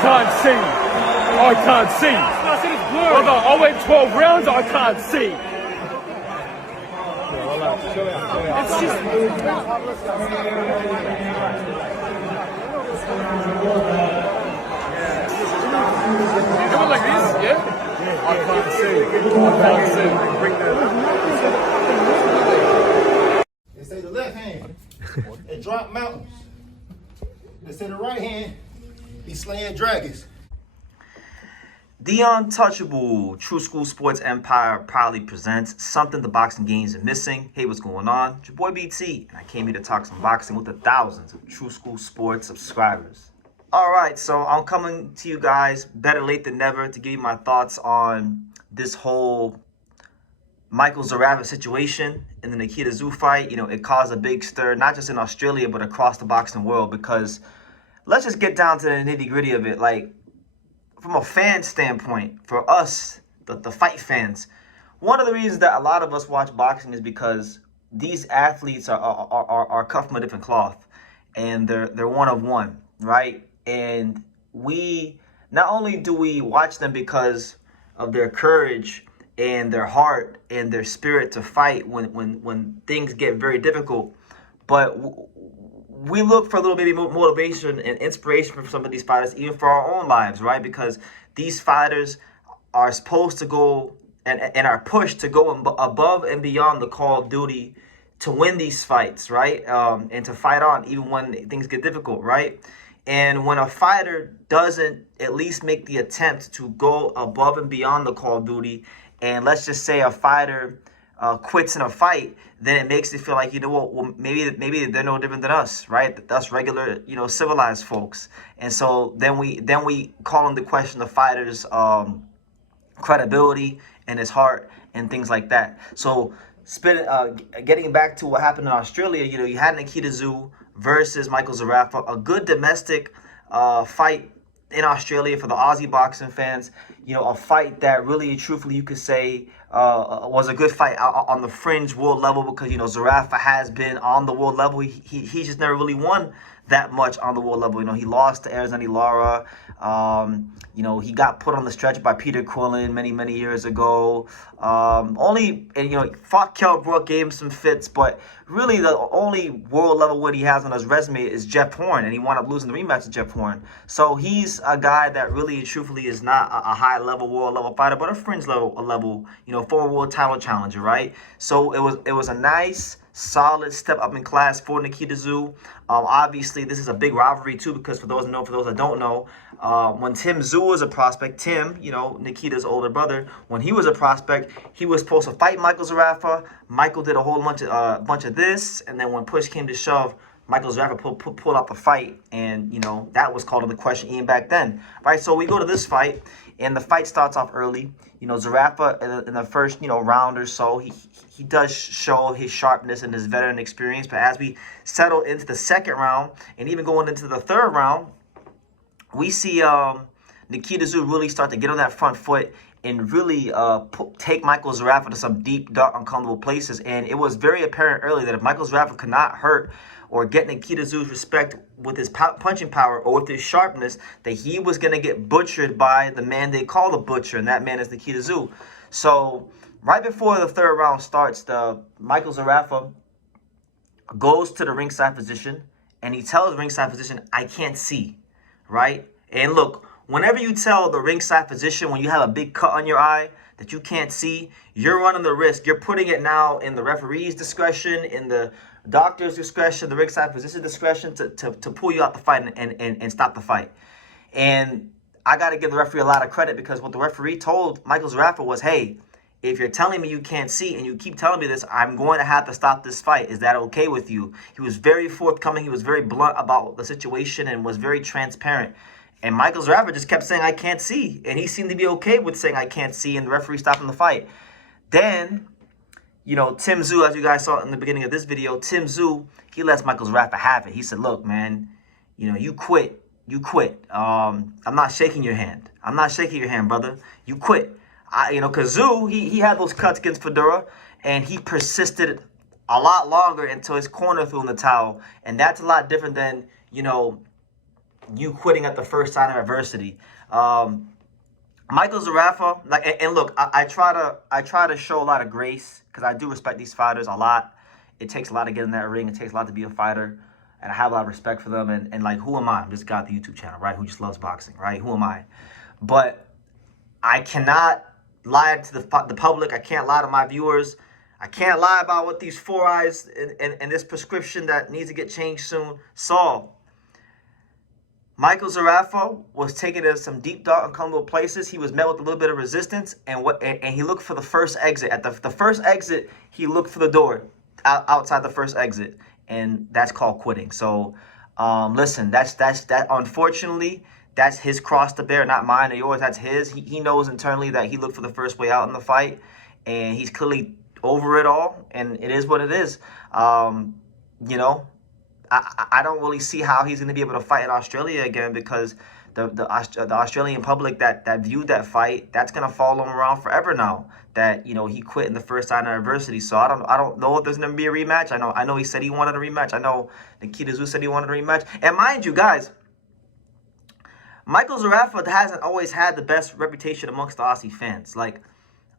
can't see. I can't see. I said it's blurry. Brother, I went 12 rounds, I can't see. It's just... You do it like this, yeah? I can't see. I can't see. Bring that. They say the left hand, it drop mountains. They say the right hand, be slaying dragons. The Untouchable True School Sports Empire proudly presents something the boxing games are missing. Hey, what's going on? It's your boy BT, and I came here to talk some boxing with the thousands of True School Sports subscribers. All right, so I'm coming to you guys better late than never to give you my thoughts on this whole Michael Zerafa situation in the Nikita Tszyu fight. You know, it caused a big stir, not just in Australia, but across the boxing world, because let's just get down to the nitty-gritty of it. Like, from a fan standpoint, for us, the fight fans, one of the reasons that a lot of us watch boxing is because these athletes are cut from a different cloth, and they're one of one, right? And we, not only do we watch them because of their courage and their heart and their spirit to fight when things get very difficult, but we look for a little maybe motivation and inspiration from some of these fighters, even for our own lives, right? Because these fighters are supposed to go and are pushed to go above and beyond the call of duty to win these fights, right? And to fight on even when things get difficult, right? And when a fighter doesn't at least make the attempt to go above and beyond the call of duty, and let's just say a fighter quits in a fight, then it makes it feel like, you know what, well, maybe they're no different than us, right? Us regular, you know, civilized folks. And so then we call into question the fighter's credibility and his heart and things like that. So getting back to what happened in Australia, you know, you had Nikita Tszyu versus Michael Zerafa, a good domestic fight in Australia for the Aussie boxing fans. You know, a fight that really, truthfully, you could say was a good fight on the fringe world level, because, you know, Zerafa has been on the world level. He just never really won that much on the world level. You know, he lost to Arizona Lara. You know, he got put on the stretch by Peter Quillen many years ago. You know, fought Kell Brook, gave him some fits, but really the only world level win he has on his resume is Jeff Horn, and he wound up losing the rematch to Jeff Horn. So he's a guy that really, truthfully, is not a high level world level fighter, but a fringe level, you know, former world title challenger, right? So it was a nice, solid step up in class for Nikita Tszyu. Obviously, this is a big rivalry too, because for those that know, for those that don't know, when Tim Tszyu was a prospect, Tim, you know, Nikita's older brother, when he was a prospect, he was supposed to fight Michael Zerafa. Michael did a whole bunch of this, and then when push came to shove, Michael Zerafa pulled out the fight, and, you know, that was called into question even back then, right? So we go to this fight, and the fight starts off early. You know, Zerafa in the first, you know, round or so, he does show his sharpness and his veteran experience. But as we settle into the second round and even going into the third round, we see Nikita Tszyu really start to get on that front foot and really take Michael Zerafa to some deep, dark, uncomfortable places. And it was very apparent early that if Michael Zerafa could not hurt or get Nikita Tszyu's respect with his punching power or with his sharpness, that he was going to get butchered by the man they call the Butcher, and that man is Nikita Tszyu. So right before the third round starts, Michael Zerafa goes to the ringside physician, and he tells the ringside physician, "I can't see," right? And look, whenever you tell the ringside physician, when you have a big cut on your eye, that you can't see, you're running the risk. You're putting it now in the referee's discretion, in the doctor's discretion, the ringside physician's discretion to pull you out the fight and stop the fight. And I got to give the referee a lot of credit, because what the referee told Michael Zerafa was, "Hey, if you're telling me you can't see and you keep telling me this, I'm going to have to stop this fight. Is that okay with you?" He was very forthcoming. He was very blunt about the situation and was very transparent. And Michael Zerafa just kept saying, "I can't see." And he seemed to be okay with saying, "I can't see," and the referee stopping the fight. Then, you know, Tim Tszyu, as you guys saw in the beginning of this video, Tim Tszyu, he lets Michael Zerafa have it. He said, "Look, man, you know, you quit. You quit. I'm not shaking your hand. I'm not shaking your hand, brother. You quit." You know, because Tszyu, he had those cuts against Fedora, and he persisted a lot longer until his corner threw in the towel. And that's a lot different than, you know, you quitting at the first sign of adversity. Michael Zerafa, like, and look, I try to show a lot of grace because I do respect these fighters a lot. It takes a lot to get in that ring. It takes a lot to be a fighter, and I have a lot of respect for them. And like, who am I? I'm just a guy with the YouTube channel, right? Who just loves boxing, right? Who am I? But I cannot lie to the public. I can't lie to my viewers. I can't lie about what these 4 eyes and this prescription that needs to get changed soon saw. Michael Zerafa was taken to some deep, dark, uncomfortable places. He was met with a little bit of resistance, and he looked for the first exit. At the first exit, he looked for the door outside the first exit, and that's called quitting. So, listen, that unfortunately, that's his cross to bear, not mine or yours. That's his. He knows internally that he looked for the first way out in the fight, and he's clearly over it all, and it is what it is. You know, I don't really see how he's going to be able to fight in Australia again, because the Australian public that viewed that fight, that's going to follow him around forever now. That, you know, he quit in the first sign of adversity. So I don't know if there's going to be a rematch. I know he said he wanted a rematch. I know Nikita Tszyu said he wanted a rematch. And mind you, guys, Michael Zerafa hasn't always had the best reputation amongst the Aussie fans. Like,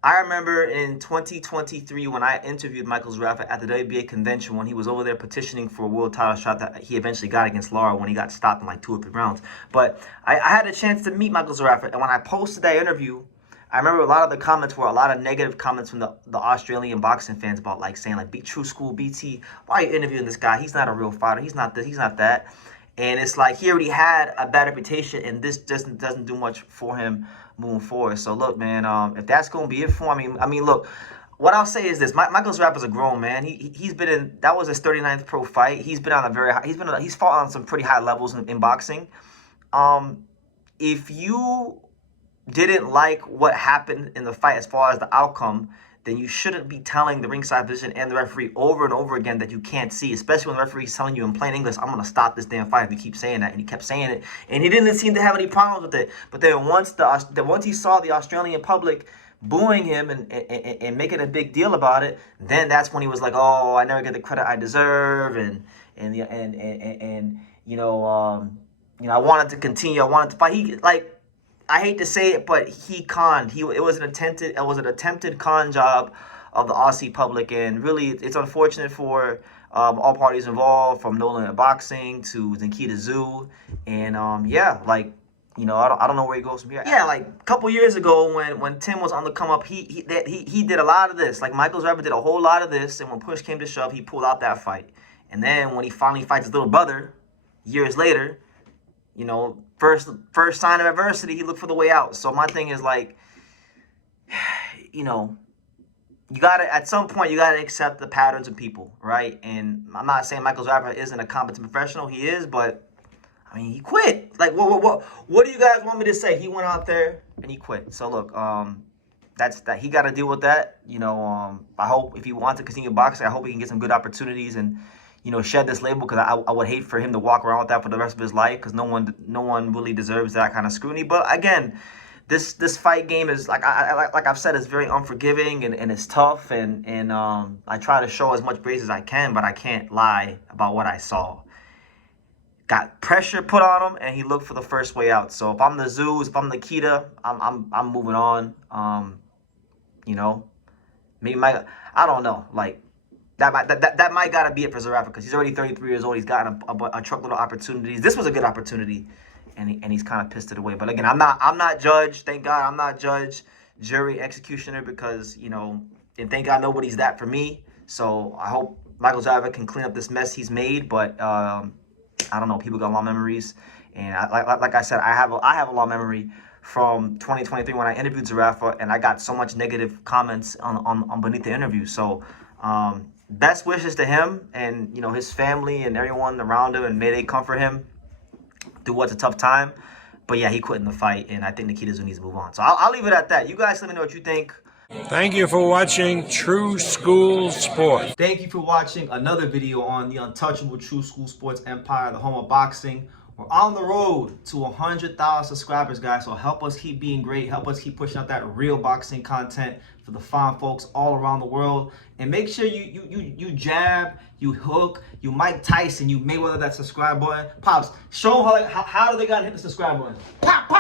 I remember in 2023 when I interviewed Michael Zerafa at the WBA convention when he was over there petitioning for a world title shot that he eventually got against Lara when he got stopped in like 2 or 3 rounds. But I had a chance to meet Michael Zerafa, and when I posted that interview, I remember a lot of the comments were a lot of negative comments from the Australian boxing fans about, like, saying, like, True School BT, why are you interviewing this guy? He's not a real fighter. He's not this. He's not that. And it's like he already had a bad reputation, and this just doesn't do much for him moving forward. So look, man, if that's gonna be it for him, I mean, look, what I'll say is this: Michael Zerafa's a grown man. He's been in, that was his 39th pro fight. He's been on a very high, he's fought on some pretty high levels in boxing. If you didn't like what happened in the fight as far as the outcome, then you shouldn't be telling the ringside position and the referee over and over again that you can't see, especially when the referee's telling you in plain English, I'm going to stop this damn fight if you keep saying that. And he kept saying it, and he didn't seem to have any problems with it. But then once he saw the Australian public booing him and making a big deal about it, then that's when he was like, oh, I never get the credit I deserve, and you know, I wanted to continue, I wanted to fight. I hate to say it, but he conned. It was an attempted con job of the Aussie public, and really, it's unfortunate for all parties involved, from Nolan at Boxing to Nikita Tszyu, and yeah, like, you know, I don't know where he goes from here. Yeah, like a couple years ago when Tim was on the come up, he did a lot of this. Like, Michael Zerafa did a whole lot of this, and when push came to shove, he pulled out that fight. And then when he finally fights his little brother years later, you know, first sign of adversity, he looked for the way out. So my thing is, like, you know, at some point, you gotta accept the patterns of people, right? And I'm not saying Michael Zerafa isn't a competent professional. He is, but I mean, he quit. Like, what do you guys want me to say? He went out there and he quit. So look, that's that. He got to deal with that. You know, I hope if he wants to continue boxing, I hope he can get some good opportunities and, you know, shed this label, because I would hate for him to walk around with that for the rest of his life, because no one really deserves that kind of scrutiny. But again, this fight game is, like I've said, it's very unforgiving and it's tough, and I try to show as much grace as I can, but I can't lie about what I saw. Got pressure put on him, and he looked for the first way out. So if I'm the Zeus, if I'm Nikita, I'm moving on. You know, maybe I don't know, like. That might gotta be it for Zerafa, because he's already 33 years old. He's gotten a truckload of opportunities. This was a good opportunity, and he's kind of pissed it away. But again, I'm not judge. Thank God I'm not judge, jury, executioner, because, you know, and thank God nobody's that for me. So I hope Michael Zerafa can clean up this mess he's made. But I don't know. People got long memories, and like I said, I have a long memory from 2023 when I interviewed Zerafa, and I got so much negative comments on beneath the interview. So. Best wishes to him and, you know, his family and everyone around him, and may they comfort him through what's a tough time. But yeah, he quit in the fight, and I think Nikita Tszyu needs to move on. So I'll leave it at that. You guys let me know what you think. Thank you for watching True School Sports. Thank you for watching another video on the untouchable True School Sports empire, the home of boxing. We're on the road to 100,000 subscribers, guys. So help us keep being great. Help us keep pushing out that real boxing content for the fine folks all around the world. And make sure you jab, you hook, you Mike Tyson, you Mayweather that subscribe button. Pops, show them how do they gotta hit the subscribe button. Pop, pop.